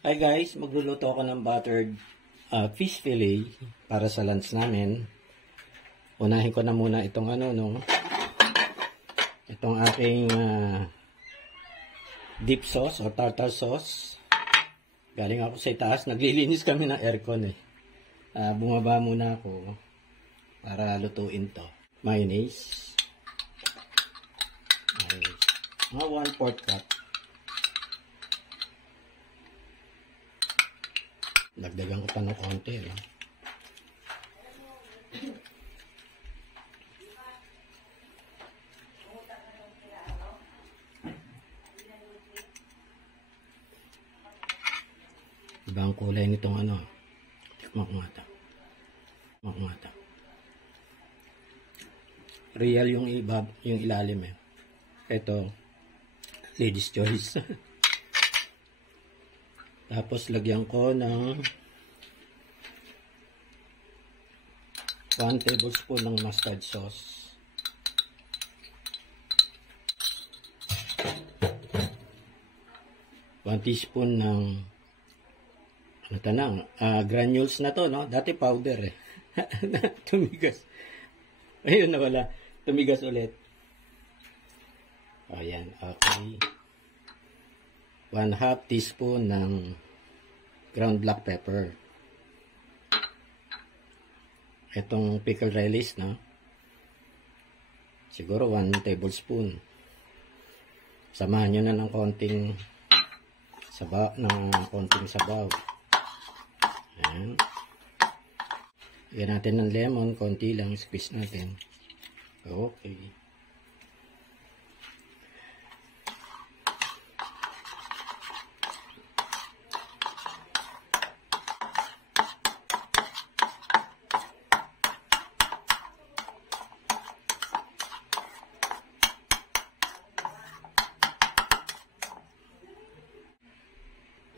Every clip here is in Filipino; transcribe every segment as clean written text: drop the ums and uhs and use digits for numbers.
Hi guys, magluluto ako ng buttered fish fillet para sa lunch namin. Unahin ko na muna itong itong aking dip sauce o tartar sauce. Galing ako sa itaas, naglilinis kami ng aircon eh. Bumaba muna ako para lutuin to. Mayonnaise. Mga 1/4 cup. Dagdagan ko pa ng konti. Iba ang kulay nitong tikmak mata. Real yung ilalim eh. Ito, ladies choice. Tapos lagyan ko ng 1 tablespoon ng mustard sauce. One teaspoon ng granules na to, no? Dati powder eh. Tumigas. Ayun, nawala. Tumigas ulit. Ayan, okay. 1/2 teaspoon ng ground black pepper. Itong pickled relish, no? Siguro 1 tablespoon. Samahan nyo na ng konting sabaw. Ayan. Lagyan natin ng lemon, konti lang, squeeze natin. Okay.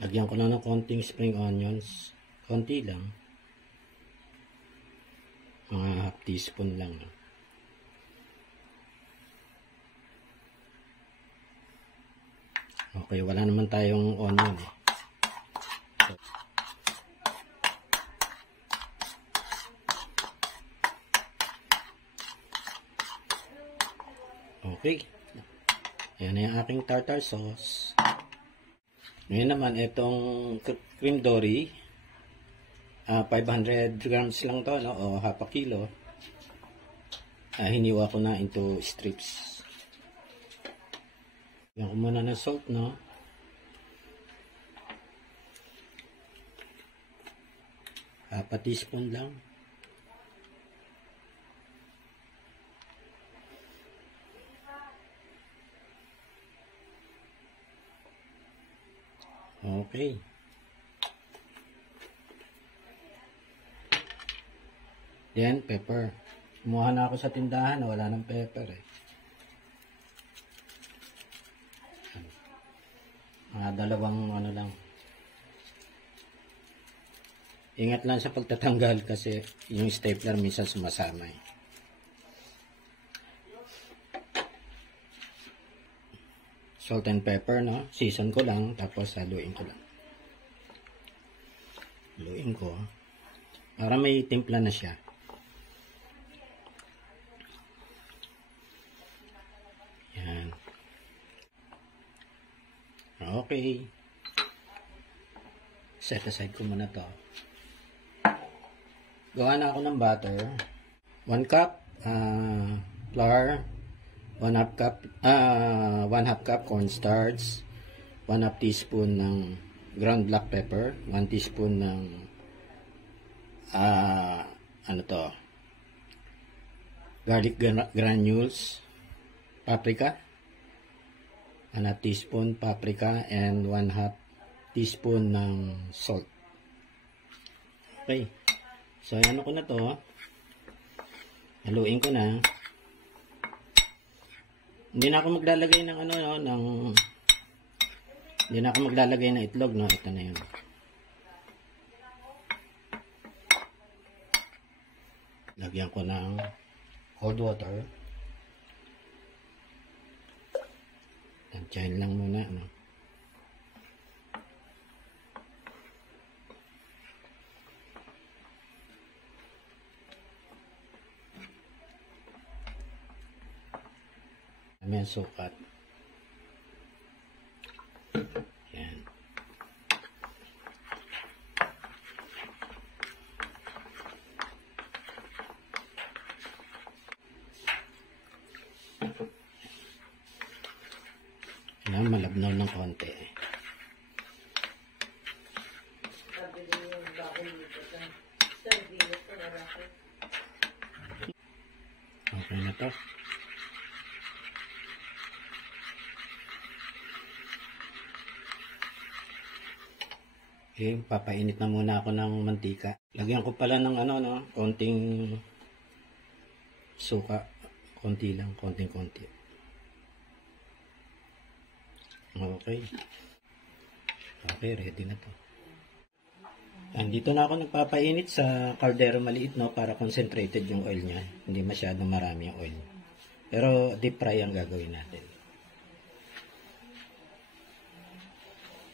Lagyan ko lang ng konting spring onions. Konti lang. Mga 1/2 teaspoon lang. Okay, wala naman tayong onion eh. Okay. Ayan na yung aking tartar sauce. Ngayon naman, itong cream dory, 500 grams lang to, no? O half a kilo. Hiniwa ko na into strips. Lagyan ko muna ng salt, no? Half a teaspoon lang. Okay. Then, pepper. Kumuha na ako sa tindahan, wala ng pepper eh. Dalawang lang. Ingat lang sa pagtatanggal kasi yung stapler minsan sumasama eh. Salt and pepper, no? Season ko lang, tapos haluin ko lang. Haluin ko. Para may timpla na siya. Yan. Okay. Set aside ko muna to. Gawa na ako ng butter. 1 cup flour. 1/2 cup cornstarch, 1/2 teaspoon ng ground black pepper, 1 teaspoon ng garlic granules, paprika, 1/2 teaspoon paprika, and 1/2 teaspoon ng salt. Okay. So, ano ko na to. Haluin ko na. Hindi na ako maglalagay ng hindi na ako maglalagay ng itlog, no? Ito na yun. Lagyan ko ng cold water. Tansyahin lang muna, no? May sukat. Yan. Yan, malabnaw ng konti. Okay na to. Okay, papainit na muna ako ng mantika. Lagyan ko pala ng konting suka. Konti lang, konting-konti. Okay. Okay, ready na to. Andito na ako nagpapainit sa kaldero maliit, no, para concentrated yung oil niya. Hindi masyadong marami yung oil. Pero deep fry ang gagawin natin.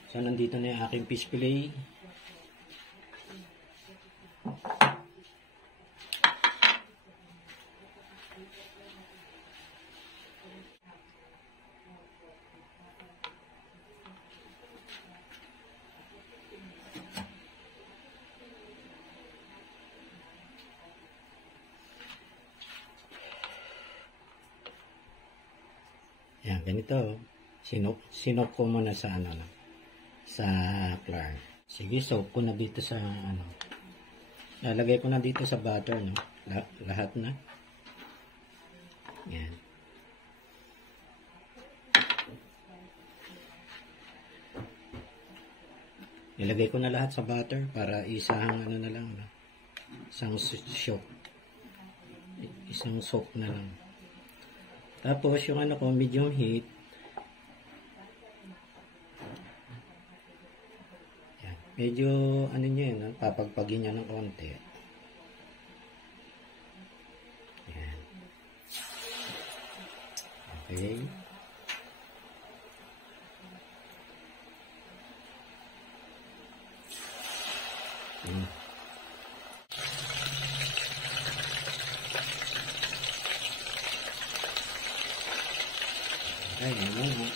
So, nandito na yung aking fish fillet. Yan, ganito. Sinok ko muna sa sa flour. Sige, soak ko na dito sa lalagay ko na dito sa butter, no? Lahat na. Yan. Ilagay ko na lahat sa butter para isang na lang, no? Isang soak. Isang soak na lang. Tapos yung ko, medium heat. Yan. Medyo niya yun, papagpagin niya ng konti. Yan. Okay. Ay, ano.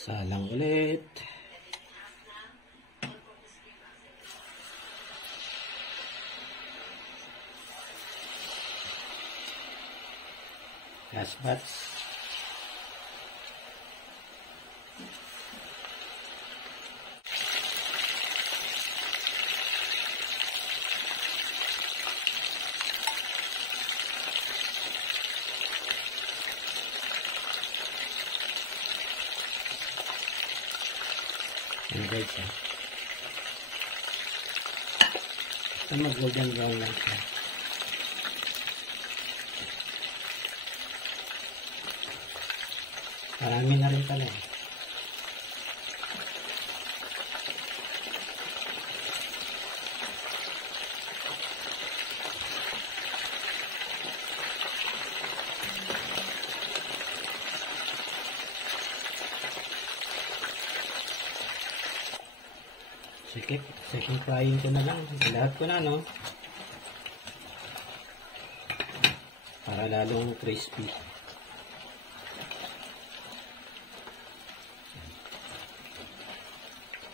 Salang ulit. Last batch. Yan guys, ito mag-golden brown lang siya. Marami na rin pala. Second frying ko na lang. Lahat ko na, no? Para lalong crispy.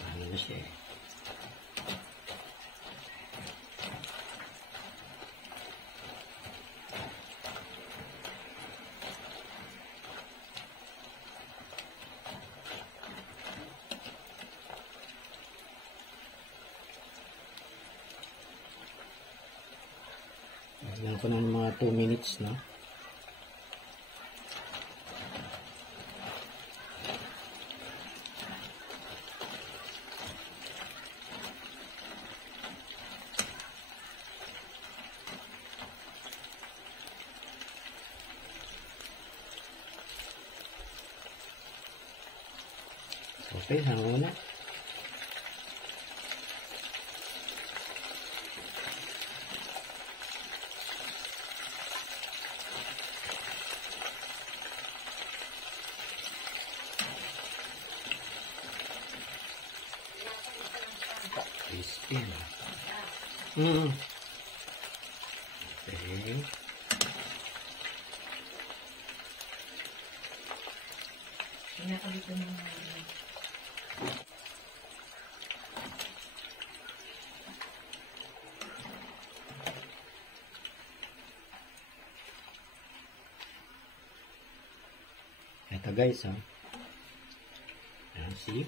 Ano na siya eh. Lagyan ko ng mga 2 minutes, no? Okay, hanggang muna. Crispy. Okay. Pinakabito mo na. Ito guys, ha. See?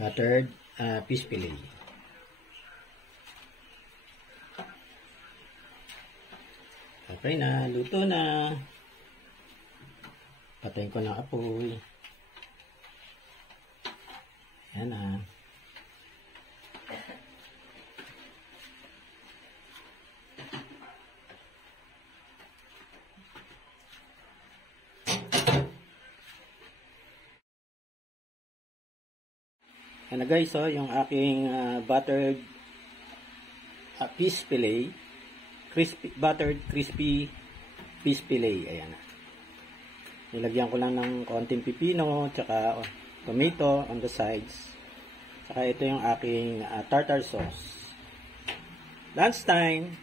Buttered fish fillet. Okay na, luto na. Patayin ko ng apoy. Yan na. Yan na guys, oh, yung aking buttered fish fillet, buttered crispy fish fillet. Ayan na. Nilagyan ko lang ng konting pipino, tsaka tomato on the sides. Tsaka ito yung aking tartar sauce. Lunchtime!